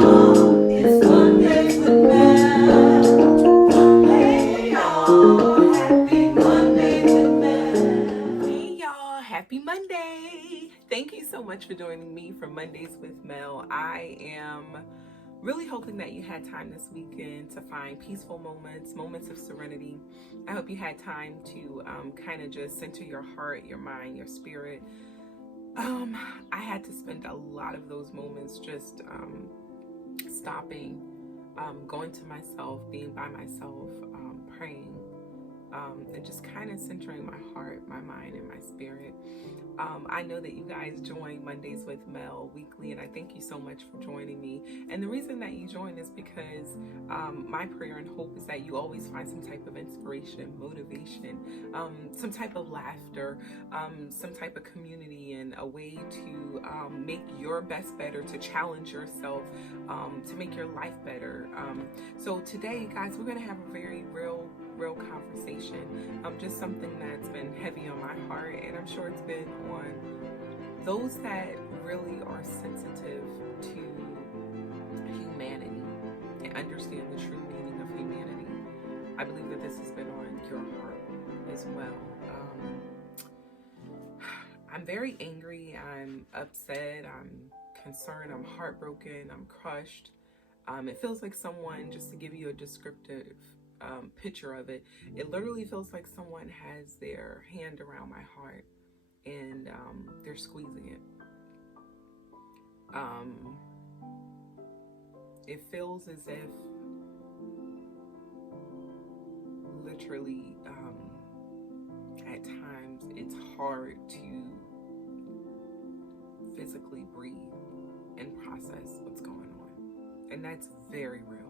y'all, it's Mondays with Mel. Hey y'all, happy Mondays with Mel. Hey y'all, happy Monday! Thank you so much for joining me for Mondays with Mel. I am really hoping that you had time this weekend to find peaceful moments of serenity. I hope you had time to kind of just center your heart, your mind, your spirit. I had to spend a lot of those moments just stopping, going to myself, being by myself, praying, and just kind of centering my heart, my mind, and my spirit. I know that you guys join Mondays with Mel weekly, and I thank you so much for joining me. And the reason that you join is because my prayer and hope is that you always find some type of inspiration, motivation, some type of laughter, some type of community, and a way to make your best better, to challenge yourself, to make your life better. So today, guys, we're going to have a very real conversation, just something that's been heavy on my heart, and I'm sure it's been on those that really are sensitive to humanity and understand the true meaning of humanity. I believe that this has been on your heart as well. I'm very angry, I'm upset, I'm concerned, I'm heartbroken, I'm crushed. It feels like someone, just to give you a descriptive picture of it, it literally feels like someone has their hand around my heart and they're squeezing it. It feels as if literally at times it's hard to physically breathe and process what's going on, and that's very real.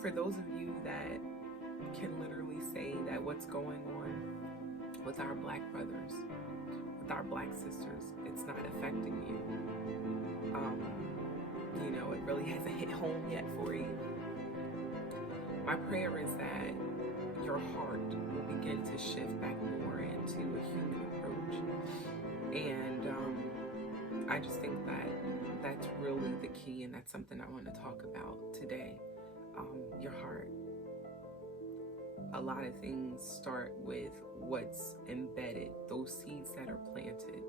For those of you that can literally say that what's going on with our Black brothers, with our Black sisters, it's not affecting you. It really hasn't hit home yet for you. My prayer is that your heart will begin to shift back more into a human approach. And I just think that that's really the key, and that's something I want to talk about today. Your heart. A lot of things start with what's embedded, those seeds that are planted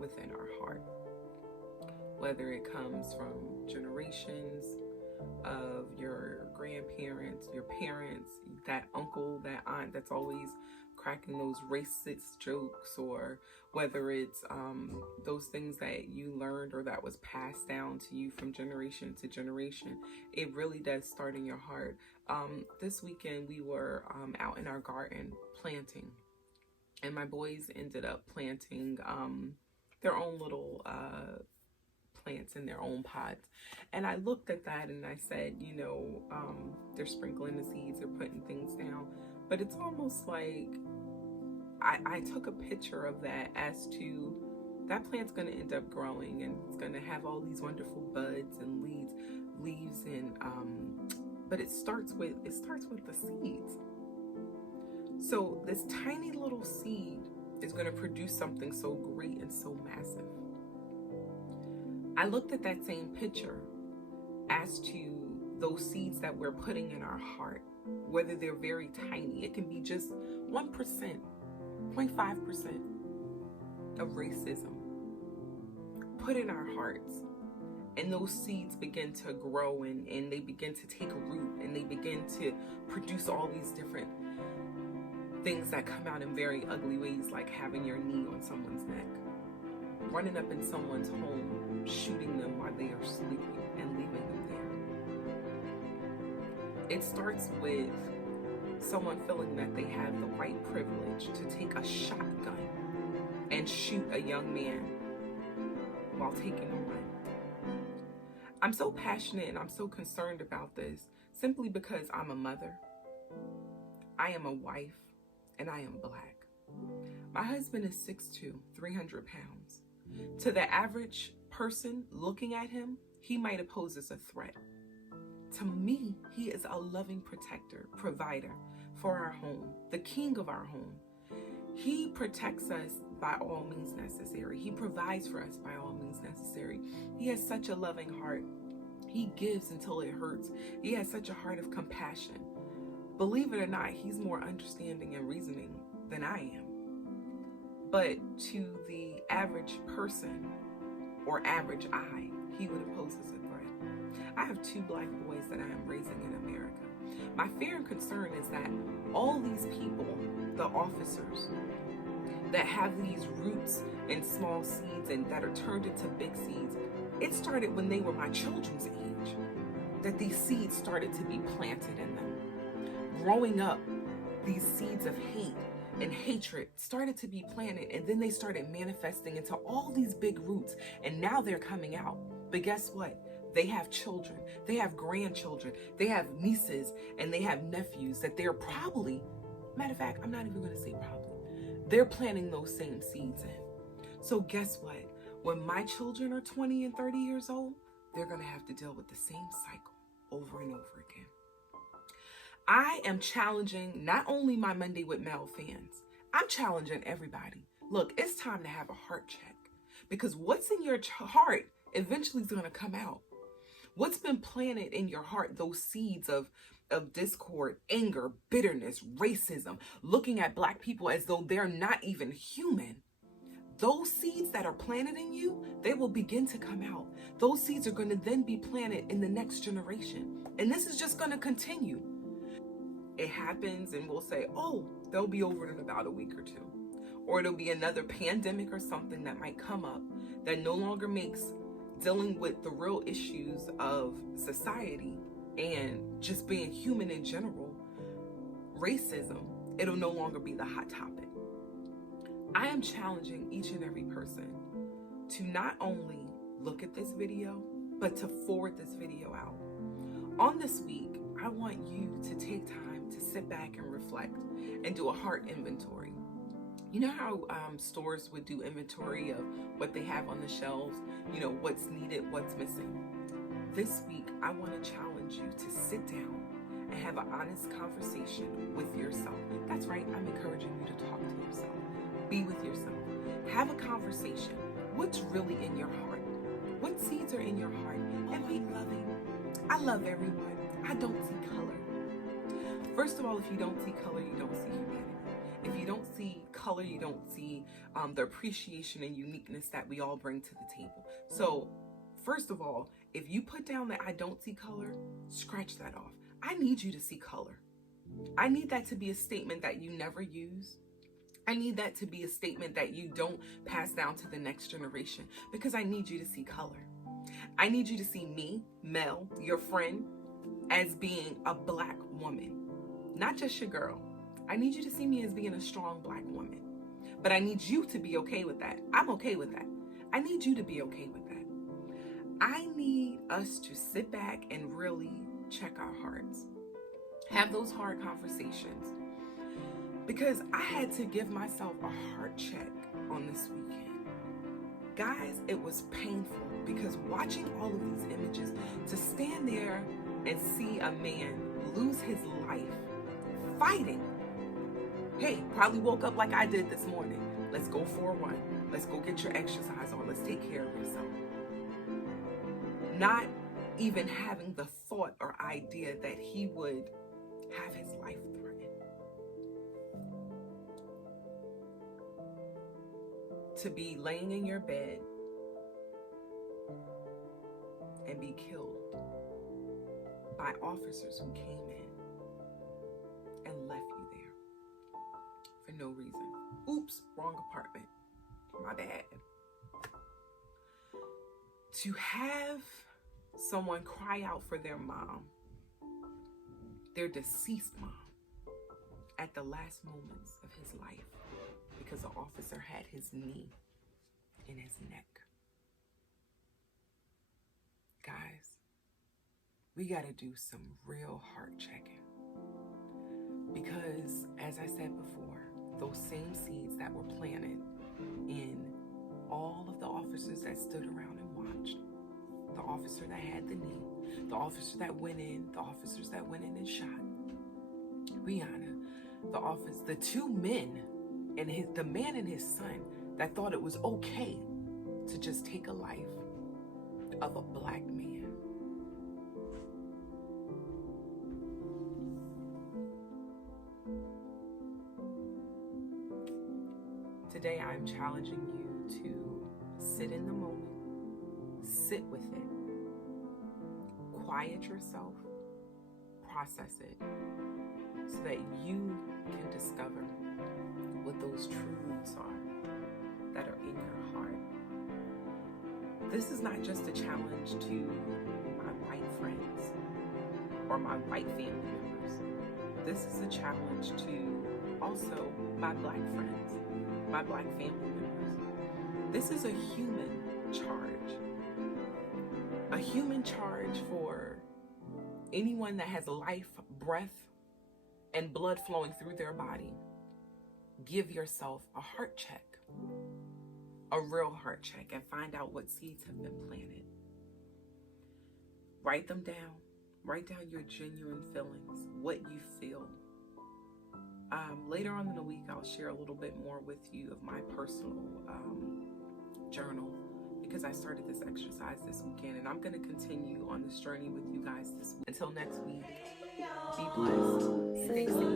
within our heart. Whether it comes from generations of your grandparents, your parents, that uncle, that aunt that's always cracking those racist jokes, or whether it's those things that you learned or that was passed down to you from generation to generation. It really does start in your heart. This weekend we were out in our garden planting, and my boys ended up planting their own little plants in their own pots. And I looked at that and I said, they're sprinkling the seeds, they're putting things down. But it's almost like I took a picture of that as to that plant's going to end up growing, and it's going to have all these wonderful buds and leaves, and but it starts with the seeds. So this tiny little seed is going to produce something so great and so massive. I looked at that same picture as to those seeds that we're putting in our heart, whether they're very tiny. It can be just 1%, 0.5% of racism put in our hearts. And those seeds begin to grow, and they begin to take root, and they begin to produce all these different things that come out in very ugly ways, like having your knee on someone's neck, running up in someone's home, shooting them while they are sleeping, and leaving them there. It starts with someone feeling that they have the white privilege to take a shotgun and shoot a young man while taking a run. I'm so passionate and I'm so concerned about this simply because I'm a mother, I am a wife, and I am Black. My husband is 6'2", 300 pounds. To the average person looking at him, he might pose as a threat. To me, he is a loving protector, provider for our home, the king of our home. He protects us by all means necessary. He provides for us by all means necessary. He has such a loving heart. He gives until it hurts. He has such a heart of compassion. Believe it or not, he's more understanding and reasoning than I am. But to the average person or average eye, he would have posed as a threat. I have 2 black boys that I am raising in America. My fear and concern is that all these people, the officers, that have these roots and small seeds and that are turned into big seeds, it started when they were my children's age, that these seeds started to be planted in them. Growing up, these seeds of hate and hatred started to be planted, and then they started manifesting into all these big roots, and now they're coming out. But guess what? They have children, they have grandchildren, they have nieces, and they have nephews that they're probably, matter of fact, I'm not even going to say probably, they're planting those same seeds in. So guess what? When my children are 20 and 30 years old, they're going to have to deal with the same cycle over and over again. I am challenging not only my Monday with Mel fans, I'm challenging everybody. Look, it's time to have a heart check, because what's in your heart eventually is going to come out. What's been planted in your heart, those seeds of discord, anger, bitterness, racism, looking at black people as though they're not even human. Those seeds that are planted in you, they will begin to come out. Those seeds are going to then be planted in the next generation. And this is just going to continue. It happens and we'll say, oh, they'll be over it in about a week or 2. Or it'll be another pandemic or something that might come up that no longer makes dealing with the real issues of society and just being human in general, racism, it'll no longer be the hot topic. I am challenging each and every person to not only look at this video, but to forward this video out. On this week, I want you to take time to sit back and reflect and do a heart inventory. You know how stores would do inventory of what they have on the shelves, you know, what's needed, what's missing. This week, I want to challenge you to sit down and have an honest conversation with yourself. That's right, I'm encouraging you to talk to yourself. Be with yourself. Have a conversation. What's really in your heart? What seeds are in your heart? And be loving. I love everyone. I don't see color. First of all, if you don't see color, you don't see humanity. If you don't see color, you don't see the appreciation and uniqueness that we all bring to the table. So, first of all, if you put down that I don't see color, scratch that off. I need you to see color. I need that to be a statement that you never use. I need that to be a statement that you don't pass down to the next generation, because I need you to see color. I need you to see me, Mel, your friend, as being a black woman, not just your girl. I need you to see me as being a strong black woman, but I need you to be okay with that. I'm okay with that. I need you to be okay with that. I need us to sit back and really check our hearts, have those hard conversations, because I had to give myself a heart check on this weekend. Guys, it was painful, because watching all of these images, to stand there and see a man lose his life fighting. Hey, probably woke up like I did this morning. Let's go for a run. Let's go get your exercise on. Let's take care of yourself. Not even having the thought or idea that he would have his life threatened. To be laying in your bed and be killed by officers who came in and left you there for no reason. Oops, wrong apartment. My bad. To have someone cry out for their mom, their deceased mom, at the last moments of his life, because the officer had his knee in his neck. Guys, we got to do some real heart checking, because as I said before, those same seeds that were planted in all of the officers that stood around and watched, the officer that had the knee, the officer that went in, the officers that went in and shot, Rihanna, the 2 men, and the man and his son, that thought it was okay to just take a life of a black man. Today, I'm challenging you to sit in the moment, sit with it, quiet yourself, process it, so that you can discover what those truths are that are in your heart. This is not just a challenge to my white friends or my white family members. This is a challenge to also my black friends, my black family members. This is a human charge. A human charge for anyone that has life, breath, and blood flowing through their body. Give yourself a heart check, a real heart check, and find out what seeds have been planted. Write them down. Write down your genuine feelings, what you feel. Later on in the week, I'll share a little bit more with you of my personal journal, because I started this exercise this weekend, and I'm going to continue on this journey with you guys this week. Until next week, be blessed. Stay safe.